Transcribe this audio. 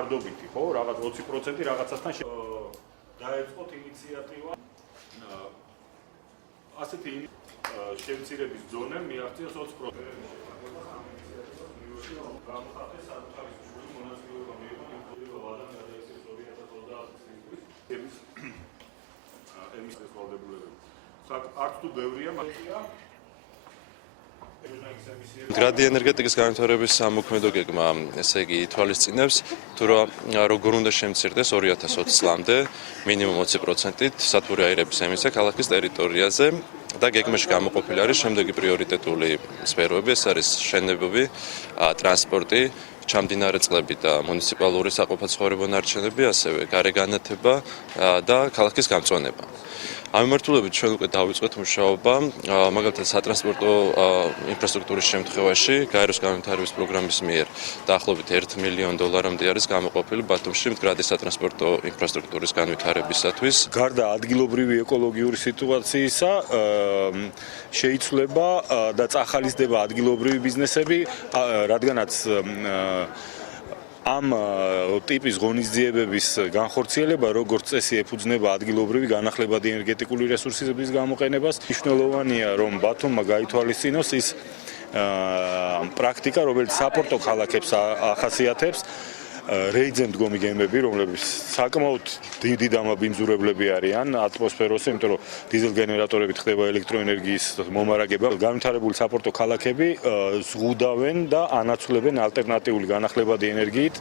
ფარდობითი, ხო, რაღაც 20% რაღაცასთან დაეწყოთ ინიციატივა ასეთი შემცირების ზონე მიაღწიოს 20%. გამხატეს საკუთარი შური მონაწილეობა მიიღო ინფორმატიკა გადაიქცეს 2030 წლის ემისიის ვალდებულებები. არც თუ ბევრია, მაგრამ გრადი ენერგეტიკის განვითარების სამოქმედო გეგმა, ესე იგი, თვალისწინებს, თუ როგორ უნდა შემცირდეს 2020 წლამდე მინიმუმ 20%-ით სათბური აირების ემისია ქალაქის ტერიტორიაზე და გეგმაში გამოყოფილი არის შემდეგი პრიორიტეტული სფეროები, ეს არის შენობები, ტრანსპორტი, ჩამდინარე წყლები და მუნიციპალური საყოფაცხოვრებო ნარჩენები, ასევე გარეგანათება და ქალაქის გამწვანება. ამ მიმართულებით ჩვენ უკვე დავიწყეთ მუშაობა, მაგალითად სატრანსპორტო ინფრასტრუქტურის შემთხვევაში გაეროს განვითარების პროგრამის მიერ დაახლოებით $1 მილიონ არის გამოყოფილი ბათუმში მდგრადი სატრანსპორტო ინფრასტრუქტურის განვითარებისათვის. გარდა ადგილობრივი ეკოლოგიური სიტუაციისა, შეიცვლება და წახალისდება ადგილობრივი ბიზნესები, რადგანაც ამ ტიპის ღონისძიებების განხორციელება როგორც წესი ეფუძნება ადგილობრივი განახლებადი ენერგეტიკული რესურსების გამოყენებას. მნიშვნელოვანია, რომ ბათუმმა გაითვალისწინოს ის პრაქტიკა, რომელიც საპორტო ქალაქებს ახასიათებს, რეიდზე მდგომი გემები, რომლებიც საკმაოდ დიდი დამაბინძურებლები არიან ატმოსფეროზე, იმიტომ რომ დიზელ გენერატორებით ხდება ელექტროენერგიის მომარაგება. განვითარებული საპორტო ქალაქები ზღუდავენ და ანაცვლებენ ალტერნატიული განახლებადი ენერგიით.